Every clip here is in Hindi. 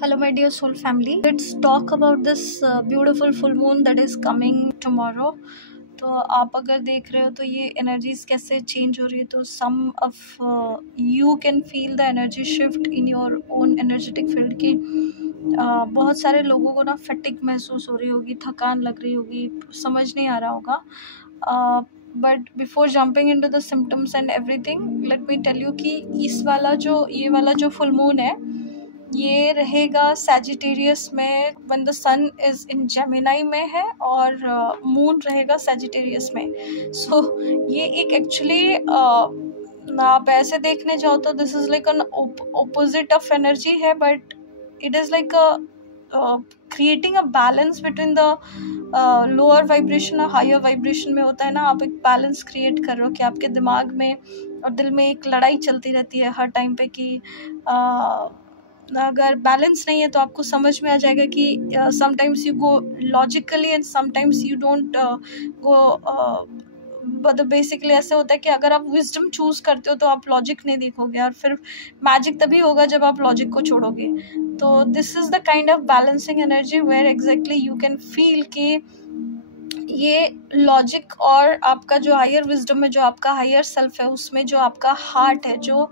Hello, my dear soul family. Let's talk about this beautiful full moon that is coming tomorrow. तो आप अगर देख रहे हो तो ये एनर्जीज कैसे चेंज हो रही है, तो some of you can feel the energy shift in your own energetic field की। बहुत सारे लोगों को ना फैटिक महसूस हो रही होगी, थकान लग रही होगी, समझ नहीं आ रहा होगा। But before jumping into the symptoms and everything, let me tell you कि ये वाला जो फुल मून है ये रहेगा सैजिटेरियस में, when the sun is in Gemini में है, और मून रहेगा सैजिटेरियस में। सो ये एक एक्चुअली आप ऐसे देखने जाओ तो this is like an opposite of energy है, but it is like creating a balance between the lower vibration और हायर वाइब्रेशन में होता है ना। आप एक बैलेंस क्रिएट कर रहे हो कि आपके दिमाग में और दिल में एक लड़ाई चलती रहती है हर टाइम पे कि अगर बैलेंस नहीं है तो आपको समझ में आ जाएगा कि sometimes you go logically and sometimes you don't go. मतलब बेसिकली ऐसे होता है कि अगर आप विजडम चूज करते हो तो आप लॉजिक नहीं देखोगे, और फिर मैजिक तभी होगा जब आप लॉजिक को छोड़ोगे। तो this is the kind of balancing energy where exactly you can feel कि ये लॉजिक और आपका जो हायर विजडम है, जो आपका हायर सेल्फ है, उसमें जो आपका हार्ट है, जो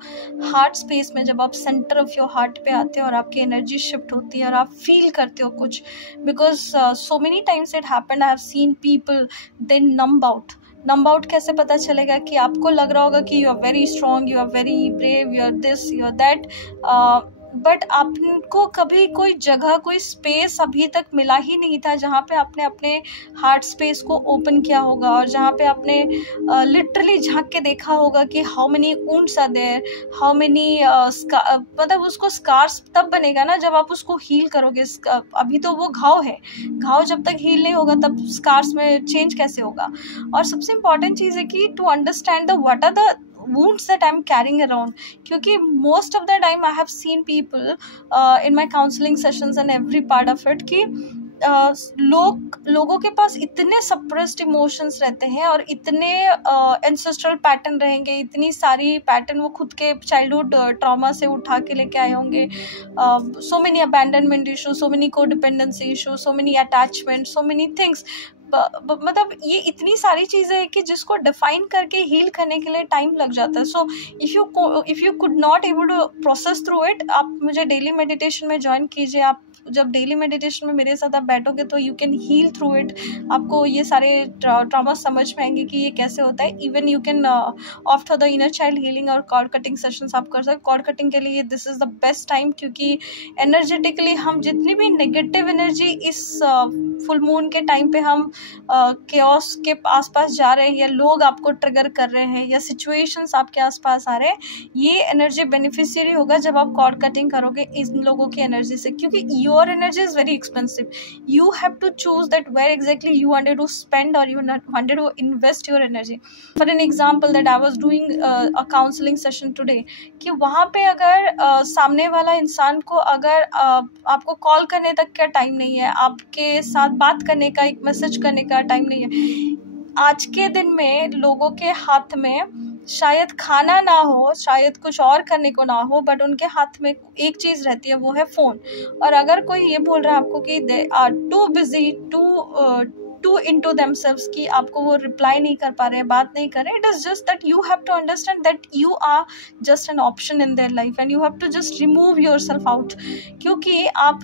हार्ट स्पेस में जब आप सेंटर ऑफ योर हार्ट पे आते हो और आपकी एनर्जी शिफ्ट होती है और आप फील करते हो कुछ, because so many times it happened, I have seen people they numb out. कैसे पता चलेगा कि आपको लग रहा होगा कि you are very strong, you are very brave, you are this, you are that, but आपको कभी कोई जगह, कोई स्पेस अभी तक मिला ही नहीं था जहाँ पे आपने अपने हार्ट स्पेस को ओपन किया होगा, और जहाँ पे आपने लिटरली झांक के देखा होगा कि how many wounds are there, how many मतलब उसको स्कार्स तब बनेगा ना जब आप उसको हील करोगे। अभी तो वो घाव है, घाव जब तक हील नहीं होगा तब स्कार्स में चेंज कैसे होगा। और सबसे इम्पॉर्टेंट चीज़ है कि to understand the what are the wounds that I'm carrying around, क्योंकि most of the time I have seen people in my counseling sessions and every part of it कि लोगों के पास इतने सप्रेस्ड इमोशंस रहते हैं और इतने एंसेस्ट्रल पैटर्न रहेंगे, इतनी सारी पैटर्न वो खुद के चाइल्डहुड ट्रॉमा से उठा के लेके आए होंगे। So many abandonment issue, so many codependency issue, so many attachment, so many things. मतलब ये इतनी सारी चीज़ें हैं कि जिसको डिफाइन करके हील करने के लिए टाइम लग जाता है। So if you could not able to process through it, आप मुझे डेली मेडिटेशन में ज्वाइन कीजिए। आप जब डेली मेडिटेशन में मेरे साथ आप बैठोगे तो you can heal through it. आपको ये सारे ट्रॉमा समझ में आएंगे कि ये कैसे होता है। Even you can opt for the inner child healing और कॉर्ड कटिंग सेशंस आप कर सकते। कॉर्ड कटिंग के लिए this is the best time, क्योंकि एनर्जेटिकली हम जितनी भी नेगेटिव एनर्जी इस फुल मून के टाइम पे हम केओस के आसपास जा रहे हैं, या लोग आपको ट्रिगर कर रहे हैं, या सिचुएशंस आपके आसपास आ रहे हैं, ये एनर्जी बेनिफिशियरी होगा जब आप कॉर्ड कटिंग करोगे इन लोगों की एनर्जी से। क्योंकि your energy is very expensive, you have to choose that where exactly you wanted to spend और you wanted to invest your energy. For an example that I was doing a counselling session today, कि वहाँ पे अगर सामने वाला इंसान को अगर आपको कॉल करने तक का टाइम नहीं है, आपके साथ बात करने का, एक मैसेज करने का टाइम नहीं है। आज के दिन में लोगों के हाथ में शायद खाना ना हो, शायद कुछ और करने को ना हो, बट उनके हाथ में एक चीज़ रहती है, वो है फ़ोन। और अगर कोई ये बोल रहा है आपको कि they are too busy, too into themselves, कि आपको वो रिप्लाई नहीं कर पा रहे हैं, बात नहीं कर रहे, it is just that you have to understand that you are just an option in their life and you have to just remove yourself out. क्योंकि आप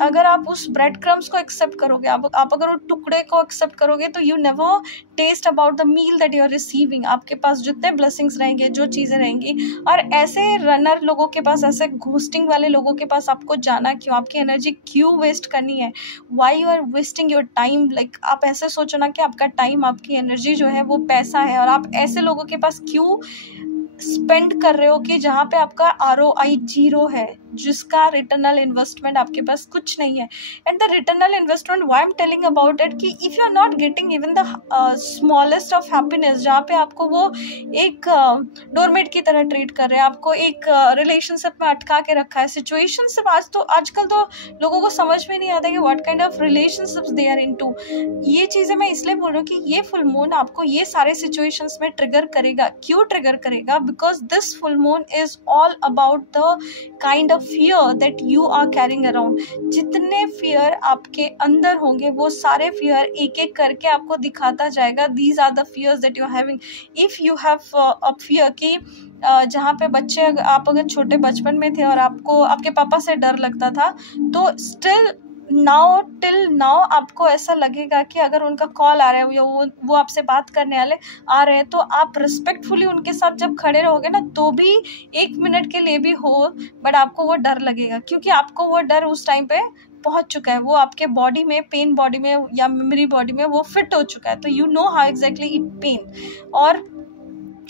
अगर आप उस ब्रेड क्रम्स को एक्सेप्ट करोगे, आप अगर वो टुकड़े को एक्सेप्ट करोगे, तो you never taste about the meal that you are receiving. आपके पास जितने ब्लेसिंग्स रहेंगे, जो चीज़ें रहेंगी, और ऐसे रनर लोगों के पास, ऐसे घोस्टिंग वाले लोगों के पास आपको जाना क्यों? आपकी एनर्जी क्यों वेस्ट करनी है? Why you are wasting your time? Like आप ऐसे सोचो ना कि आपका टाइम, आपकी एनर्जी जो है वो पैसा है, और आप ऐसे लोगों के पास क्यों स्पेंड कर रहे हो कि जहाँ पे आपका ROI जीरो है, जिसका रिटर्नल इन्वेस्टमेंट आपके पास कुछ नहीं है। And the returnal investment why I am telling about it, कि if you are not getting even the smallest of happiness, जहाँ पे आपको वो एक डोरमेट की तरह ट्रीट कर रहे हैं, आपको एक रिलेशनशिप में अटका के रखा है, सिचुएशनशिप। आजकल तो लोगों को समझ में नहीं आता कि what kind of relationships they are into. ये चीज़ें मैं इसलिए बोल रही हूँ कि ये फुल मून आपको ये सारे सिचुएशंस में ट्रिगर करेगा। क्यों ट्रिगर करेगा? Because this full moon is all about the kind of fear that you are carrying around, जितने फियर आपके अंदर होंगे वो सारे फियर एक एक करके आपको दिखाता जाएगा. These are the fears that you are having. If you have a fear कि जहाँ पे बच्चे आप अगर छोटे बचपन में थे और आपको आपके पापा से डर लगता था, तो स्टिल टिल नाउ आपको ऐसा लगेगा कि अगर उनका कॉल आ रहा है या वो आपसे बात करने वाले आ रहे हैं, तो आप रिस्पेक्टफुली उनके साथ जब खड़े रहोगे ना, तो भी 1 मिनट के लिए भी हो, बट आपको वो डर लगेगा, क्योंकि आपको वो डर उस टाइम पे पहुंच चुका है, वो आपके बॉडी में, पेन बॉडी में या मेमोरी बॉडी में वो फिट हो चुका है. तो you know how exactly it pain. और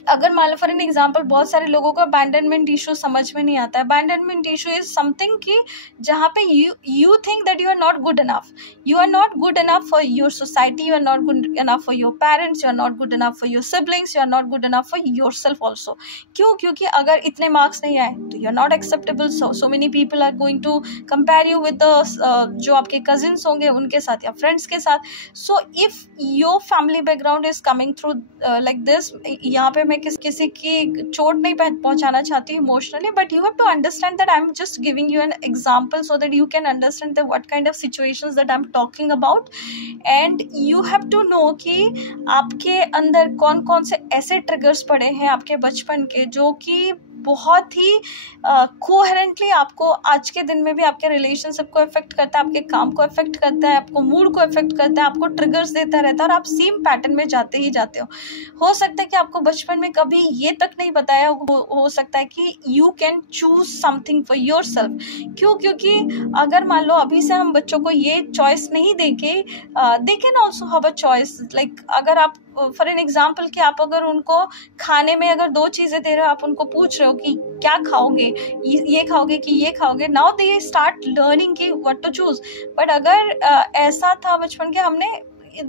अगर मान लो फॉर एन एग्जाम्पल, बहुत सारे लोगों को अबैंडनमेंट इशू समझ में नहीं आता है. अबैंडनमेंट इशू इज समथिंग कि जहाँ पे you think that you are not good enough, you are not good enough for your society, you are not good enough for your parents, you are not good enough for your siblings, you are not good enough for yourself also. क्यों? क्योंकि अगर इतने मार्क्स नहीं आए तो you are not acceptable. So many people are going to compare you with जो आपके कजिन्स होंगे उनके साथ या फ्रेंड्स के साथ. So if your family background is coming through like this, यहाँ पे मैं किसी की चोट नहीं पहुंचाना चाहती emotionally, but you have to understand that I am just giving you an example so that you can understand that what kind of situations that I am talking about. And you have to know कि आपके अंदर कौन कौन से ऐसे ट्रिगर्स पड़े हैं आपके बचपन के, जो कि बहुत ही कोहेरेंटली आपको आज के दिन में भी आपके रिलेशनशिप को इफेक्ट करता है, आपके काम को इफेक्ट करता है, आपको मूड को इफेक्ट करता है, आपको ट्रिगर्स देता रहता है, और आप सेम पैटर्न में जाते ही जाते हो सकता है कि आपको बचपन में कभी ये तक नहीं बताया हो सकता है कि you can choose something for your self. क्यों? क्योंकि अगर मान लो अभी से हम बच्चों को ये चॉइस नहीं देके, they can also have a choice. Like अगर आप फॉर एन एग्जाम्पल कि आप अगर उनको खाने में अगर 2 चीजें दे रहे हो, आप उनको पूछ रहे हो कि क्या खाओगे, ये खाओगे कि ये खाओगे, नाउ दे स्टार्ट लर्निंग कि व्हाट टू चूज. बट अगर ऐसा था बचपन के, हमने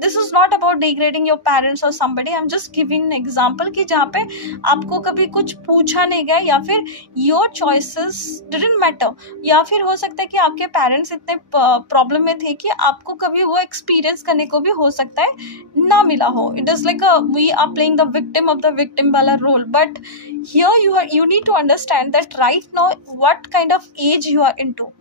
this is not about degrading your parents or somebody, I'm just giving an example कि जहाँ पे आपको कभी कुछ पूछा नहीं गया, या फिर your choices didn't matter, या फिर हो सकता है कि आपके पेरेंट्स इतने प्रॉब्लम में थे कि आपको कभी वो एक्सपीरियंस करने को भी हो सकता है ना मिला हो. It is like we are playing the victim of the victim वाला role. But here you need to understand that right now what kind of age you are into.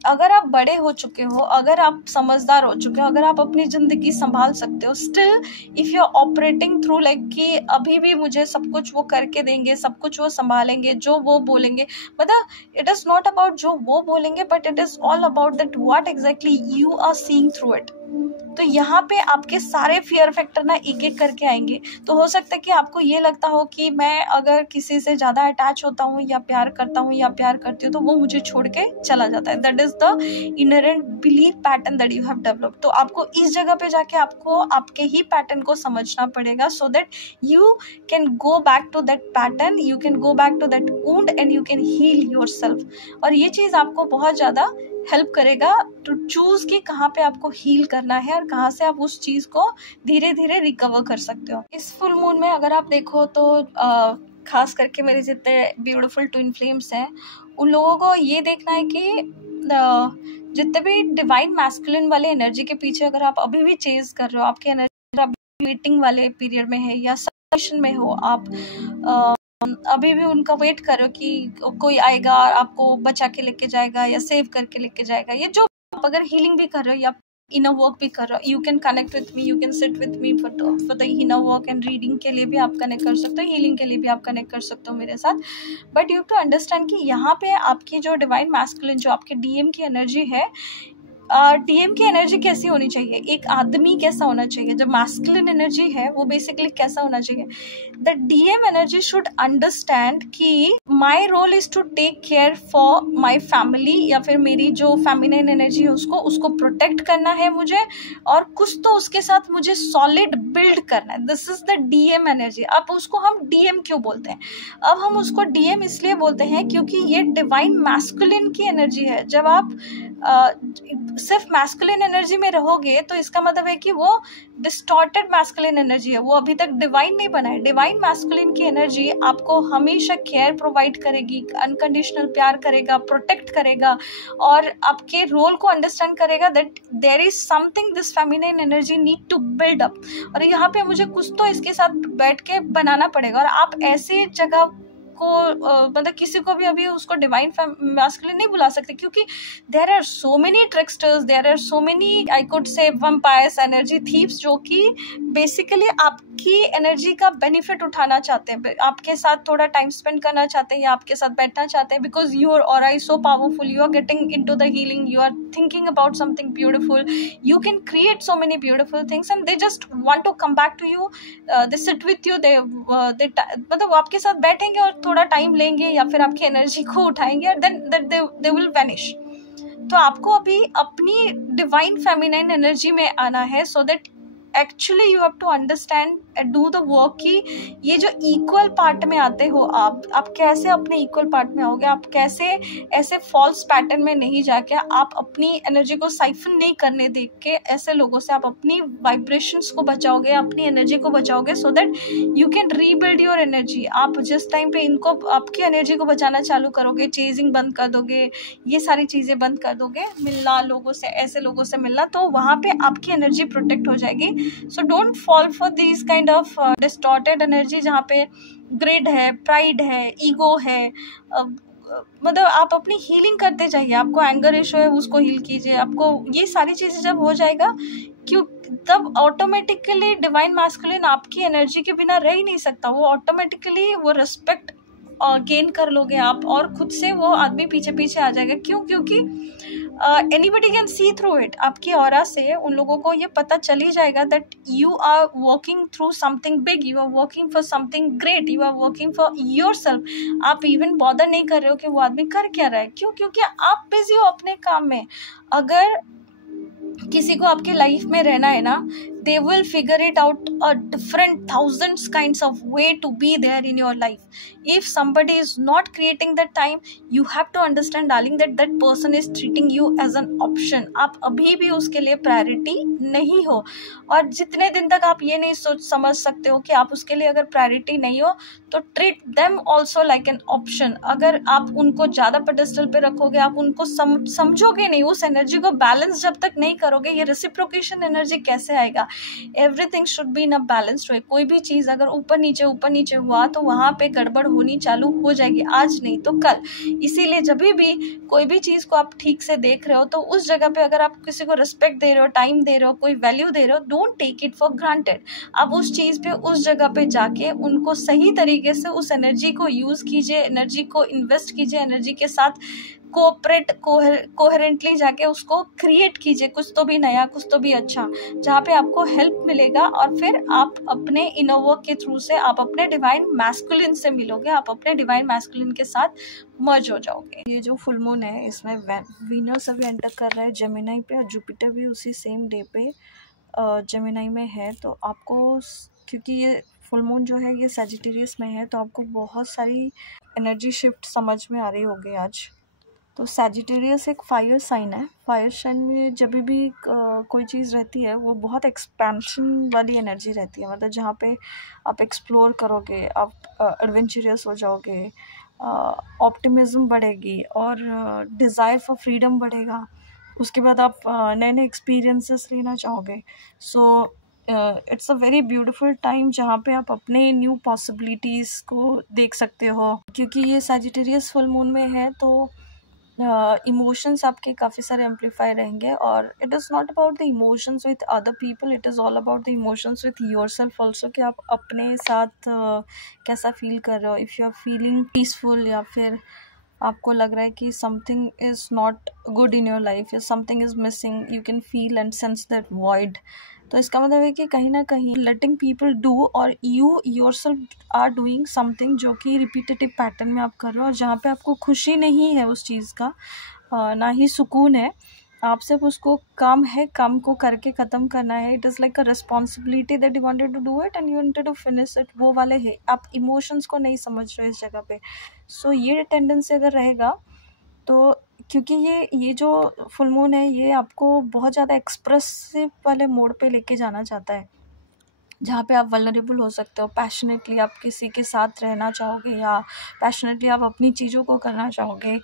अगर आप बड़े हो चुके हो, अगर आप समझदार हो चुके हो, अगर आप अपनी ज़िंदगी संभाल सकते हो, still if you are operating through like कि अभी भी मुझे सब कुछ वो करके देंगे, सब कुछ वो संभालेंगे, जो वो बोलेंगे, मतलब इट इज़ नॉट अबाउट जो वो बोलेंगे, but it is all about that what exactly you are seeing through it. तो यहाँ पे आपके सारे फियर फैक्टर ना एक एक करके आएंगे. तो हो सकता है कि आपको ये लगता हो कि मैं अगर किसी से ज़्यादा अटैच होता हूँ या प्यार करता हूँ या प्यार करती हूँ तो वो मुझे छोड़ के चला जाता है. That is the inherent belief pattern that you have developed. तो आपको इस जगह पे जाके आपको आपके ही पैटर्न को समझना पड़ेगा, so that you can go back to that pattern, you can go back to that wound and you can heal yourself. और ये चीज़ आपको बहुत ज़्यादा हेल्प करेगा टू चूज कि कहाँ पे आपको हील करना है और कहाँ से आप उस चीज़ को धीरे धीरे रिकवर कर सकते हो. इस फुल मून में अगर आप देखो तो खास करके मेरे जितने ब्यूटीफुल ट्विन फ्लेम्स हैं, उन लोगों को ये देखना है कि जितने भी डिवाइन मैस्कुलिन वाले एनर्जी के पीछे अगर आप अभी भी चेज कर रहे हो, आपकी एनर्जी वेटिंग वाले पीरियड में है या सेशन में हो, आप अभी भी उनका वेट करो कि कोई आएगा आपको बचा के लेके जाएगा या सेव करके लेके जाएगा. ये जो आप अगर हीलिंग भी कर रहे हो या इनर वर्क भी कर रहे हो, you can connect with me, you can sit with me for the inner work and reading के लिए भी आप कनेक्ट कर सकते हो, हीलिंग के लिए भी आप कनेक्ट कर सकते हो मेरे साथ. But you have to understand कि यहाँ पे आपकी जो डिवाइन मैस्कुलिन, जो आपके डीएम की एनर्जी है, डीएम की एनर्जी कैसी होनी चाहिए, एक आदमी कैसा होना चाहिए, जो मैस्कुलिन एनर्जी है वो बेसिकली कैसा होना चाहिए. The DM energy should understand कि my role is to take care for my family, या फिर मेरी जो फेमिनिन एनर्जी है उसको प्रोटेक्ट करना है मुझे, और कुछ तो उसके साथ मुझे सॉलिड बिल्ड करना है. This is the DM energy. अब उसको हम डीएम क्यों बोलते हैं? अब हम उसको डीएम इसलिए बोलते हैं क्योंकि ये डिवाइन मैस्कुलिन की एनर्जी है. जब आप सिर्फ मैस्कुलिन एनर्जी में रहोगे तो इसका मतलब है कि वो डिस्टॉर्टेड मैस्कुलिन एनर्जी है, वो अभी तक डिवाइन नहीं बना है. डिवाइन मैस्कुलिन की एनर्जी आपको हमेशा केयर प्रोवाइड करेगी, अनकंडीशनल प्यार करेगा, प्रोटेक्ट करेगा, और आपके रोल को अंडरस्टैंड करेगा that there is something this feminine energy need to build up, और यहाँ पे मुझे कुछ तो इसके साथ बैठ के बनाना पड़ेगा. और आप ऐसे जगह को मतलब किसी को भी अभी उसको डिवाइन मैस्कुलिन नहीं बुला सकते, क्योंकि there are so many tricksters, there are so many I could say vampires, energy thieves, जो कि बेसिकली आपकी एनर्जी का बेनिफिट उठाना चाहते हैं, आपके साथ थोड़ा टाइम स्पेंड करना चाहते हैं या आपके साथ बैठना चाहते हैं, because your aura is so powerful, you are getting into the healing, you are thinking about something beautiful, you can create so many beautiful things and they just want to come back to you, they sit with you, they मतलब आपके साथ बैठेंगे और थोड़ा टाइम लेंगे या फिर आपकी एनर्जी को उठाएंगे और then they will vanish. तो आपको अभी अपनी डिवाइन फेमिनाइन एनर्जी में आना है, so that actually you have to understand and do the work कि ये जो इक्वल पार्ट में आते हो आप कैसे अपने इक्वल पार्ट में आओगे, आप कैसे ऐसे फॉल्स पैटर्न में नहीं जाके आप अपनी एनर्जी को साइफन नहीं करने दे के ऐसे लोगों से आप अपनी वाइब्रेशंस को बचाओगे, अपनी एनर्जी को बचाओगे, so that you can rebuild your energy. आप जिस टाइम पे इनको आपकी एनर्जी को बचाना चालू करोगे, चेजिंग बंद कर दोगे, ये सारी चीज़ें बंद कर दोगे, मिलना लोगों से, ऐसे लोगों से मिलना, तो वहाँ पे आपकी एनर्जी प्रोटेक्ट हो जाएगी. So don't fall for this kind of distorted energy जहाँ पे ग्रिड है, प्राइड है, ईगो है. मतलब आप अपनी हीलिंग करते जाइए, आपको एंगर इशू है उसको हील कीजिए, आपको ये सारी चीज़ें जब हो जाएगा, क्यों तब ऑटोमेटिकली डिवाइन मैस्कुलिन आपकी एनर्जी के बिना रह ही नहीं सकता. वो ऑटोमेटिकली वो रिस्पेक्ट गेन कर लोगे आप और खुद से वो आदमी पीछे पीछे आ जाएगा. क्यों? क्योंकि anybody can see through it. आपकी ऑरा से उन लोगों को ये पता चल ही जाएगा that you are working through something big, you are working for something great, you are working for yourself. आप इवन बॉदर नहीं कर रहे हो कि वो आदमी कर क्या रहा है. क्यों? क्योंकि आप बिजी हो अपने काम में. अगर किसी को आपके लाइफ में रहना है ना, they will figure it out a different thousands kinds of way to be there in your life. If somebody is not creating that time, you have to understand darling that person is treating you as an option. आप अभी भी उसके लिए प्रायोरिटी नहीं हो, और जितने दिन तक आप ये नहीं समझ सकते हो कि आप उसके लिए अगर प्रायोरिटी नहीं हो, तो treat them also like an option. अगर आप उनको ज़्यादा पेडेस्टल पे रखोगे, आप उनको समझोगे नहीं, उस एनर्जी को बैलेंस जब तक नहीं करोगे, ये रेसिप्रोकेशन एनर्जी कैसे आएगा. Everything should be in a balanced way. कोई भी चीज़ अगर ऊपर नीचे हुआ तो वहाँ पे गड़बड़ होनी चालू हो जाएगी, आज नहीं तो कल. इसीलिए जब भी कोई भी चीज़ को आप ठीक से देख रहे हो, तो उस जगह पे अगर आप किसी को रिस्पेक्ट दे रहे हो, टाइम दे रहे हो, कोई वैल्यू दे रहे हो, don't take it for granted. आप उस चीज़ पे, उस जगह पे जाके उनको सही तरीके से उस एनर्जी को यूज़ कीजिए, एनर्जी को इन्वेस्ट कीजिए, एनर्जी के साथ कोऑपरेट कोहेरेंटली जाके उसको क्रिएट कीजिए, कुछ तो भी नया, कुछ तो भी अच्छा, जहाँ पे आपको हेल्प मिलेगा. और फिर आप अपने इनर वर्क के थ्रू से आप अपने डिवाइन मैस्कुलिन से मिलोगे, आप अपने डिवाइन मैस्कुलिन के साथ मर्ज हो जाओगे. ये जो फुल मून है, इसमें वीनस अभी एंटर कर रहा है जेमिनी पे, और जुपिटर भी उसी सेम डे पे जेमिनी में है. तो आपको, क्योंकि ये फुल मून जो है ये सजिटेरियस में है, तो आपको बहुत सारी एनर्जी शिफ्ट समझ में आ रही होगी आज. तो सैजिटेरियस एक फायर साइन है. फायर साइन में जब भी कोई चीज़ रहती है, वो बहुत एक्सपेंशन वाली एनर्जी रहती है. मतलब जहाँ पे आप एक्सप्लोर करोगे, आप एडवेंचरस हो जाओगे, ऑप्टिमिज्म बढ़ेगी और डिज़ायर फॉर फ्रीडम बढ़ेगा. उसके बाद आप नए नए एक्सपीरियंसेस लेना चाहोगे. So it's a very beautiful time जहाँ पे आप अपने न्यू पॉसिबिलिटीज़ को देख सकते हो. क्योंकि ये सैजिटेरियस फुल मून में है, तो इमोशंस आपके काफ़ी सारे एम्पलीफाई रहेंगे. और it is not about the emotions with other people, it is all about the emotions with yourself also, कि आप अपने साथ कैसा फील कर रहे हो. If you are feeling peaceful, या फिर आपको लग रहा है कि something is not good in your life, या something is missing, you can feel and sense that void. तो इसका मतलब है कि कहीं ना कहीं लेटिंग पीपल डू, और you yourself are doing something जो कि रिपीटेटिव पैटर्न में आप कर रहे हो, और जहाँ पे आपको खुशी नहीं है उस चीज़ का, ना ही सुकून है. आप सिर्फ उसको काम है, काम को करके ख़त्म करना है. It is like a responsibility that you wanted to do it and you wanted to finish it. वो वाले है, आप इमोशंस को नहीं समझ रहे हो इस जगह पे. सो ये टेंडेंसी अगर रहेगा, तो क्योंकि ये जो फुल मून है, ये आपको बहुत ज़्यादा एक्सप्रेसिव वाले मोड पे लेके जाना चाहता है, जहाँ पे आप वल्नरेबल हो सकते हो. पैशनेटली आप किसी के साथ रहना चाहोगे, या पैशनेटली आप अपनी चीज़ों को करना चाहोगे.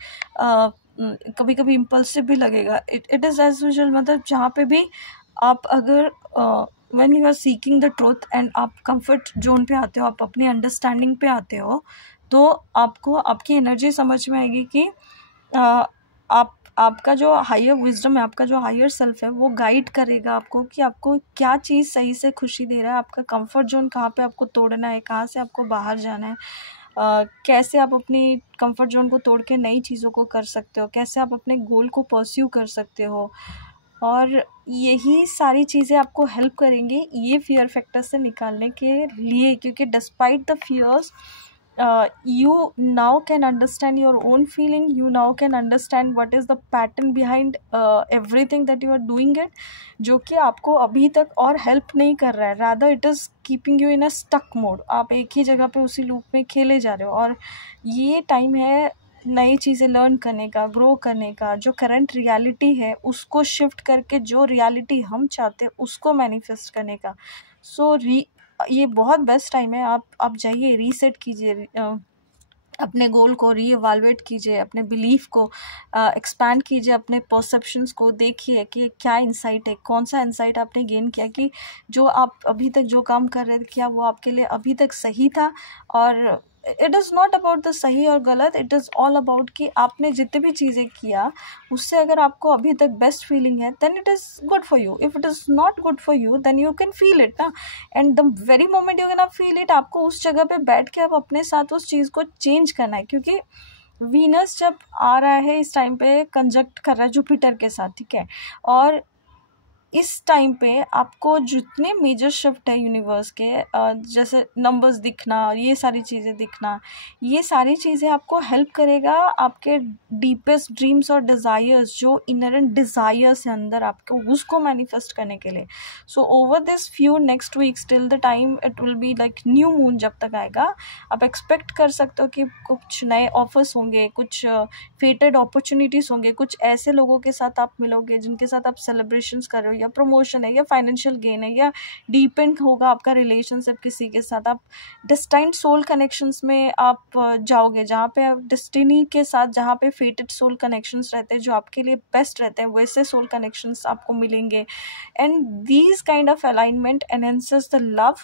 कभी कभी इम्पल्सिव भी लगेगा. It is as usual. मतलब जहाँ पे भी आप अगर when you are seeking the truth and आप कंफर्ट जोन पे आते हो, आप अपनी अंडरस्टैंडिंग पे आते हो, तो आपको आपकी एनर्जी समझ में आएगी कि आपका जो हायर विजडम है, आपका जो हायर सेल्फ है, वो गाइड करेगा आपको कि आपको क्या चीज़ सही से खुशी दे रहा है, आपका कंफर्ट जोन कहाँ पे आपको तोड़ना है, कहाँ से आपको बाहर जाना है, कैसे आप अपनी कंफर्ट जोन को तोड़ के नई चीज़ों को कर सकते हो, कैसे आप अपने गोल को परस्यू कर सकते हो। और यही सारी चीज़ें आपको हेल्प करेंगी ये फियर फैक्टर से निकालने के लिए, क्योंकि despite the fears you now can understand your own feeling, you now can understand what is the pattern behind everything that you are doing it, जो कि आपको अभी तक और हेल्प नहीं कर रहा है, rather it is keeping you in a stuck mode। आप एक ही जगह पे उसी लूप में खेले जा रहे हो। और ये टाइम है नई चीज़ें लर्न करने का, ग्रो करने का, जो करंट रियलिटी है उसको शिफ्ट करके जो रियलिटी हम चाहते हैं उसको मैनिफेस्ट करने का। सो ये बहुत बेस्ट टाइम है। आप जाइए, रीसेट कीजिए, अपने गोल को रीइवैल्यूएट कीजिए, अपने बिलीफ को एक्सपैंड कीजिए, अपने परसेप्शंस को देखिए कि क्या इंसाइट है, कौन सा इंसाइट आपने गेन किया कि जो आप अभी तक जो काम कर रहे थे क्या वो आपके लिए अभी तक सही था। और it is not about the सही और गलत, इट इज़ ऑल अबाउट कि आपने जितनी भी चीज़ें किया उससे अगर आपको अभी तक बेस्ट फीलिंग है then it is good for you. If it is not good for you then you can feel it ना, and the very moment you can आप फील इट, आपको उस जगह पे बैठ के आप अपने साथ उस चीज़ को चेंज करना है। क्योंकि वीनस जब आ रहा है इस टाइम पे कंजक्ट कर रहा है जुपिटर के साथ, ठीक है, और इस टाइम पे आपको जितने मेजर शिफ्ट है यूनिवर्स के, जैसे नंबर्स दिखना और ये सारी चीज़ें दिखना, ये सारी चीज़ें आपको हेल्प करेगा आपके डीपेस्ट ड्रीम्स और डिज़ायर्स, जो इनरेंट डिज़ायर्स है अंदर आपको, उसको मैनिफेस्ट करने के लिए। So over this few next weeks till the time it will be like new moon, जब तक आएगा आप एक्सपेक्ट कर सकते हो कि कुछ नए ऑफर्स होंगे, कुछ फेटेड अपॉर्चुनिटीज़ होंगे, कुछ ऐसे लोगों के साथ आप मिलोगे जिनके साथ आप सेलिब्रेशंस कर रहे हो, या प्रमोशन है, या फाइनेंशियल गेन है, या डीपेंड होगा आपका रिलेशनशिप किसी के साथ, आप डिस्टाइंट सोल कनेक्शंस में आप जाओगे, जहाँ पे आप डेस्टिनी के साथ, जहाँ पे फेटेड सोल कनेक्शंस रहते हैं जो आपके लिए बेस्ट रहते हैं, वैसे सोल कनेक्शंस आपको मिलेंगे। And these kind of alignment enhances the love,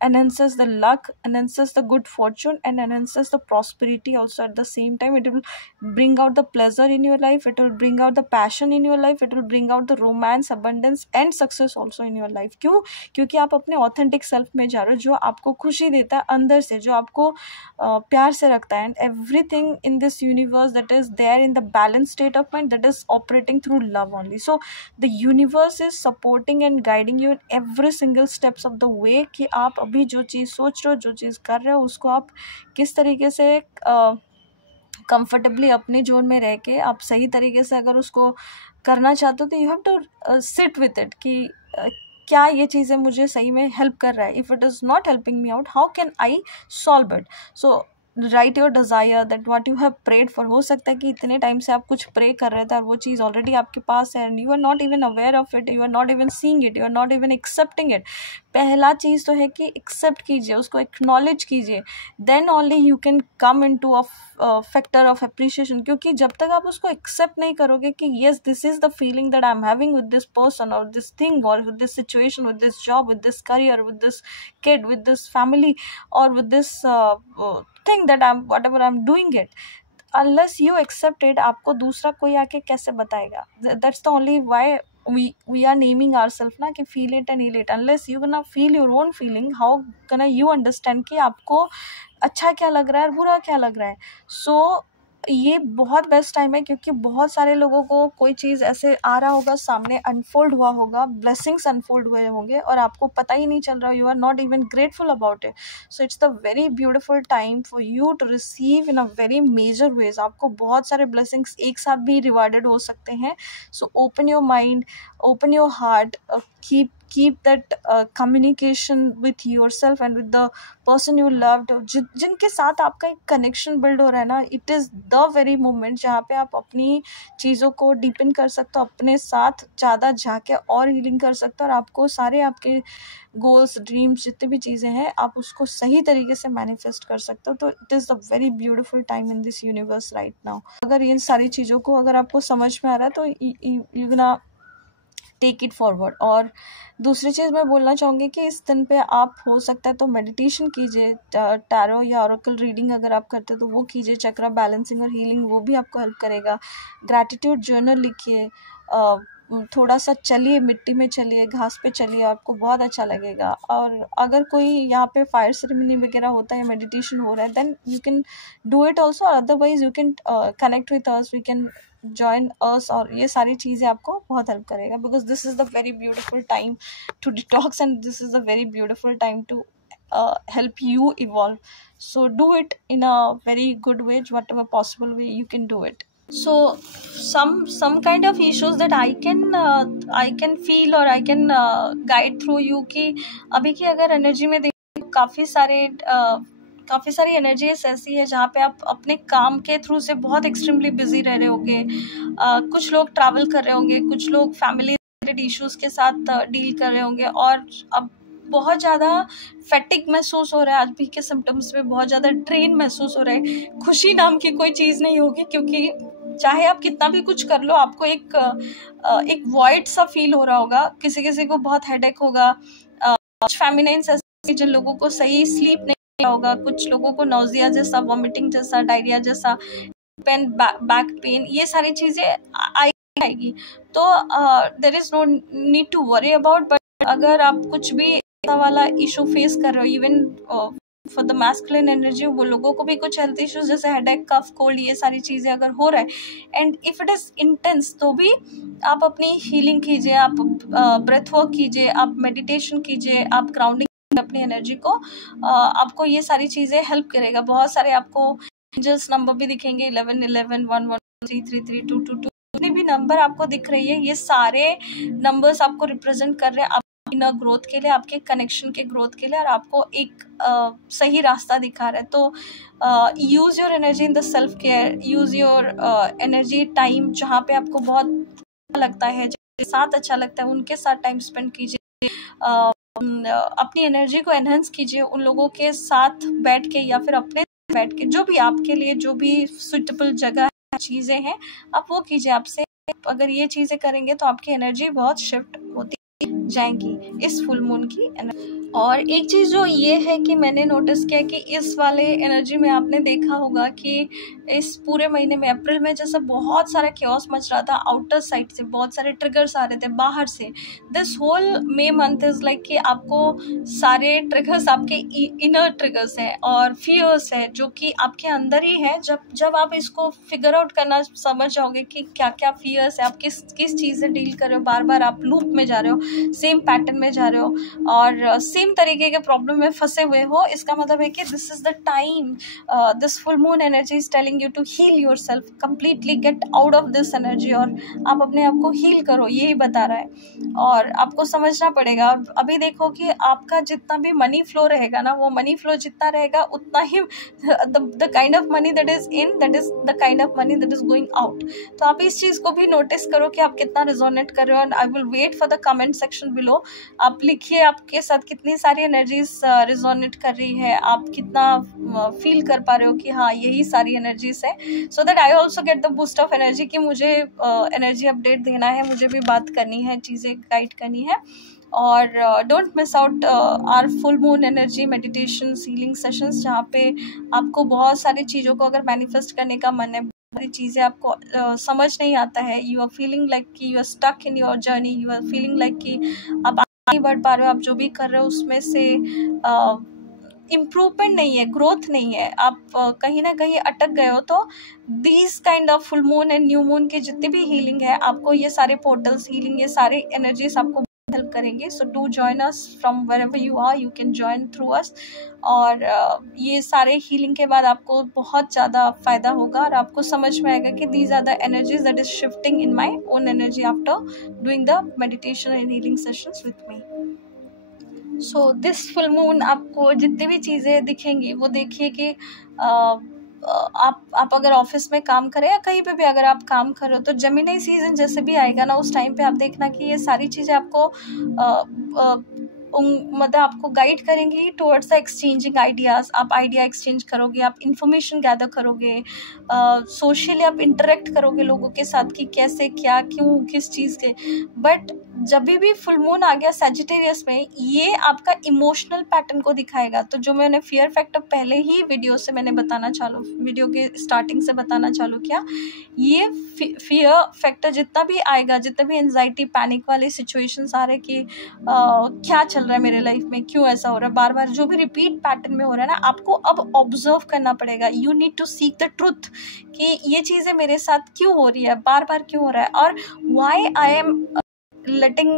enhances the luck, enhances the good fortune, and enhances the prosperity also at the same time. It will bring out the pleasure in your life, it will bring out the passion in your life, it will bring out the romance, abundance and success also in your life। क्यों? क्योंकि आप अपने ऑथेंटिक सेल्फ में जा रहे हो, जो आपको खुशी देता है अंदर से, जो आपको प्यार से रखता है। And everything in this universe that is there in the balance state of mind, that is operating through love only. So the universe is supporting and guiding you in every single steps of the way, कि आप अभी जो चीज़ सोच रहे हो, जो चीज़ कर रहे हो, उसको आप किस तरीके से कंफर्टेबली अपने जोन में रह के आप सही तरीके से अगर उसको करना चाहते हो, तो you have to sit with it कि क्या ये चीज़ें मुझे सही में हेल्प कर रहा है। If it is not helping me out, how can I solve it. So write your desire that what you have prayed for. हो सकता है कि इतने टाइम से आप कुछ प्रे कर रहे थे और वो चीज़ ऑलरेडी आपके पास है, and you are not even aware of it, you are not even seeing it, you are not even accepting it. पहला चीज़ तो है कि एक्सेप्ट कीजिए, उसको एक्नॉलेज कीजिए, then only you can come in to a factor of appreciation. क्योंकि जब तक आप उसको एक्सेप्ट नहीं करोगे कि yes this is the feeling that I am having with this person और दिस थिंग और with this situation, with this job, with this career, with this kid, with this family और with this thing that I am whatever I am doing it, unless you accept it, आपको दूसरा कोई आके कैसे बताएगा। That's the only why we are naming ourselves ना, कि feel it and heal it। unless you gonna feel your own feeling, how gonna you understand कि आपको अच्छा क्या लग रहा है और बुरा क्या लग रहा है। so ये बहुत बेस्ट टाइम है, क्योंकि बहुत सारे लोगों को कोई चीज़ ऐसे आ रहा होगा सामने, अनफोल्ड हुआ होगा, ब्लेसिंग्स अनफोल्ड हुए होंगे और आपको पता ही नहीं चल रहा, you are not even grateful about it. So it's the very beautiful time for you to receive in a very major ways. आपको बहुत सारे ब्लेसिंग्स एक साथ भी रिवार्डेड हो सकते हैं। So open your mind, open your heart, keep that communication with yourself and with the person you loved, जिनके साथ आपका एक कनेक्शन बिल्ड हो रहा है ना, it is the very moment जहाँ पे आप अपनी चीज़ों को डीपन कर सकते हो, अपने साथ ज़्यादा जाके और हीलिंग कर सकते हो, और आपको सारे आपके गोल्स, ड्रीम्स, जितनी भी चीज़ें हैं, आप उसको सही तरीके से मैनिफेस्ट कर सकते हो। तो it is the very beautiful time in this universe right now. अगर इन सारी चीज़ों को अगर आपको समझ में आ रहा है तो यू ना टेक इट फॉरवर्ड। और दूसरी चीज़ मैं बोलना चाहूँगी कि इस दिन पे आप हो सकता है तो मेडिटेशन कीजिए, टैरो या ओरेकल रीडिंग अगर आप करते हो तो वो कीजिए, चक्रा बैलेंसिंग और हीलिंग वो भी आपको हेल्प करेगा। ग्रैटिट्यूड जर्नल लिखिए, थोड़ा सा चलिए, मिट्टी में चलिए, घास पे चलिए, आपको बहुत अच्छा लगेगा। और अगर कोई यहाँ पे फायर सेरेमनी वगैरह होता है, मेडिटेशन हो रहा है, then you can do it also, otherwise you can connect with us, we can join us, और ये सारी चीज़ें आपको बहुत हेल्प करेगा, because this is the very beautiful time to detox and this is the very beautiful time to help you evolve. So do it in a very good way, whatever possible way you can do it. So some kind of issues that I can feel or I can guide through you कि अभी की अगर एनर्जी में देखो काफ़ी सारी एनर्जीज ऐसी है जहाँ पे आप अपने काम के थ्रू से बहुत एक्सट्रीमली बिजी रह रहे होंगे, कुछ लोग ट्रैवल कर रहे होंगे, कुछ लोग फैमिली रिलेटेड इश्यूज के साथ डील कर रहे होंगे, और अब बहुत ज़्यादा फैटिक महसूस हो रहा है, आज भी के सिम्टम्स में बहुत ज़्यादा ड्रेन महसूस हो रहा है। खुशी नाम की कोई चीज़ नहीं होगी, क्योंकि चाहे आप कितना भी कुछ कर लो, आपको एक वॉइड सा फील हो रहा होगा। किसी किसी को बहुत हेडेक होगा, फेमिनाइन्स ऐसे जिन लोगों को सही स्लीप नहीं होगा, कुछ लोगों को नोजिया जैसा, वॉमिटिंग जैसा, डायरिया जैसा, पेन, बैक पेन, ये सारी चीज़ें आएगी। तो there is no need to worry about. But अगर आप कुछ भी वाला इशू फेस कर रहे हो, even for the masculine energy, वो लोगों को भी कुछ हेल्थ इश्यूज जैसे हेडेक, कफ, कोल्ड, ये सारी चीज़ें अगर हो रहा है and if it is intense, तो भी आप अपनी हीलिंग कीजिए, आप ब्रेथ वर्क कीजिए, आप मेडिटेशन कीजिए, आप ग्राउंडिंग अपनी एनर्जी को, आपको ये सारी चीज़ें हेल्प करेगा। बहुत सारे आपको एंजल्स नंबर भी दिखेंगे, 11 11 1 1 3 3 3 2 2 2, जितने भी नंबर आपको दिख रही है, ये सारे नंबर्स आपको रिप्रेजेंट कर रहे हैं इनर ग्रोथ के लिए, आपके कनेक्शन के ग्रोथ के लिए, और आपको एक सही रास्ता दिखा रहा है। तो use your energy in the self care, use your energy time, जहाँ पे आपको बहुत अच्छा लगता है, जिनके साथ अच्छा लगता है, उनके साथ टाइम स्पेंड कीजिए, अपनी एनर्जी को एनहेंस कीजिए उन लोगों के साथ बैठ के या फिर अपने बैठ के, जो भी आपके लिए जो भी सुटेबल जगह चीज़ें हैं, आप वो कीजिए। आपसे अगर ये चीज़ें करेंगे तो आपकी एनर्जी बहुत शिफ्ट होती जाएंगी इस फुल मून की एनर्जी। और एक चीज़ जो ये है कि मैंने नोटिस किया कि इस वाले एनर्जी में आपने देखा होगा कि इस पूरे महीने में, अप्रैल में, जैसा बहुत सारा क्योस मच रहा था आउटर साइड से, बहुत सारे ट्रिगर्स आ रहे थे बाहर से। This whole May month is like कि आपको सारे ट्रिगर्स आपके इनर ट्रिगर्स हैं और फियर्स है जो कि आपके अंदर ही है। जब आप इसको फिगर आउट करना समझ जाओगे कि क्या क्या फियर्स है, आप किस चीज़ से डील कर रहे हो, बार बार आप लूप में जा रहे हो, सेम पैटर्न में जा रहे हो और सेम तरीके के प्रॉब्लम में फंसे हुए हो, इसका मतलब है कि this is the time, this full moon energy is telling you to heal yourself completely, get out of this energy, और आप अपने आप को हील करो, यही बता रहा है। और आपको समझना पड़ेगा, अभी देखो कि आपका जितना भी मनी फ्लो रहेगा ना, वो मनी फ्लो जितना रहेगा उतना ही the kind of money that is in, that is the kind of money that is going out. तो आप इस चीज़ को भी नोटिस करो कि आप कितना रिजोनेट कर रहे हो। And I will wait for the comment section below, आप लिखिए आपके साथ कितनी सारी एनर्जीज रिजोनेट कर रही है, आप कितना फील कर पा रहे हो कि हाँ यही सारी एनर्जीज है, so that I also get the boost of energy कि मुझे एनर्जी अपडेट देना है, मुझे भी बात करनी है, चीज़ें गाइड करनी है। और don't miss out our full moon energy meditation healing sessions, जहाँ पे आपको बहुत सारी चीज़ों को अगर मैनिफेस्ट करने का मन है, सारी चीज़ें आपको समझ नहीं आता है, यू आर फीलिंग लाइक कि you are stuck in your journey, you are feeling like कि आप नहीं बढ़ पा रहे हो, आप जो भी कर रहे हो उसमें से इम्प्रूवमेंट नहीं है, ग्रोथ नहीं है, आप कहीं ना कहीं अटक गए हो, तो these kind of full moon and new moon की जितनी भी हीलिंग है, आपको ये सारे पोर्टल्स हीलिंग, ये सारे एनर्जीज आपको हेल्प करेंगे। So do join us from wherever you are, you can join through us. और ये सारे हीलिंग के बाद आपको बहुत ज़्यादा फ़ायदा होगा और आपको समझ में आएगा कि these are the energies that is shifting in my own energy after doing the meditation and healing sessions with me. So this full moon आपको जितनी भी चीज़ें दिखेंगी वो देखिए कि आप अगर ऑफिस में काम करें या कहीं पे भी अगर आप काम कर रहे हो, तो जेमिनी सीजन जैसे भी आएगा ना, उस टाइम पे आप देखना कि ये सारी चीज़ें आपको मतलब आपको गाइड करेंगी टुवर्ड्स द एक्सचेंजिंग आइडियाज़। आप आइडिया एक्सचेंज करोगे, आप इन्फॉर्मेशन गैदर करोगे, सोशली आप इंटरेक्ट करोगे लोगों के साथ कि कैसे, क्या, क्यों, किस चीज़ के। बट जब भी फुल मून आ गया सजिटेरियस में, ये आपका इमोशनल पैटर्न को दिखाएगा। तो जो मैंने फियर फैक्टर पहले ही वीडियो के स्टार्टिंग से बताना चालू किया, ये फियर फैक्टर जितना भी आएगा, जितना भी एंजाइटी पैनिक वाली सिचुएशंस आ रहे कि क्या चल रहा है मेरे लाइफ में, क्यों ऐसा हो रहा है, बार बार जो भी रिपीट पैटर्न में हो रहा है ना, आपको अब ऑब्जर्व करना पड़ेगा। You need to seek the truth कि ये चीज़ें मेरे साथ क्यों हो रही है, बार बार क्यों हो रहा है, और why I am letting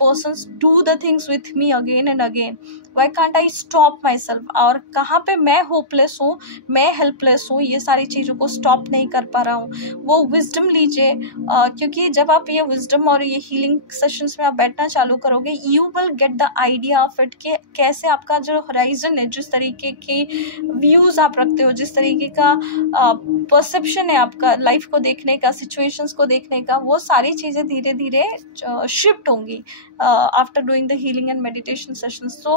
persons do the things with me again and again. Why can't I stop myself? और कहाँ पे मैं होपलेस हूँ, मैं हेल्पलेस हूँ, ये सारी चीज़ों को स्टॉप नहीं कर पा रहा हूँ। वो विजडम लीजिए, क्योंकि जब आप ये विजडम और ये हीलिंग सेशंस में आप बैठना चालू करोगे, you will get the idea of it कि कैसे आपका जो होराइजन है, जिस तरीके के व्यूज़ आप रखते हो, जिस तरीके का परसेप्शन है आपका लाइफ को देखने का, सिचुएशंस को देखने का, वो सारी चीज़ें धीरे धीरे शिफ्ट होंगी after doing the healing and meditation sessions. So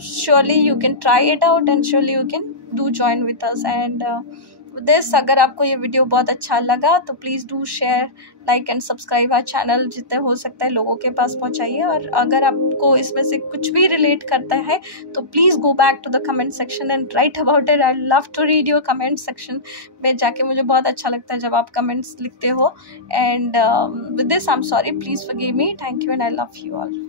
surely you can try it out and surely you can do join with us. And with this, अगर आपको ये वीडियो बहुत अच्छा लगा तो please do share, like and subscribe our channel, जितने हो सकता है लोगों के पास पहुंचाइए। और अगर आपको इसमें से कुछ भी रिलेट करता है तो please go back to the comment section and write about it. I love to read your comment section में जाके, मुझे बहुत अच्छा लगता है जब आप कमेंट्स लिखते हो। And with this I am sorry, please forgive me, thank you and I love you all.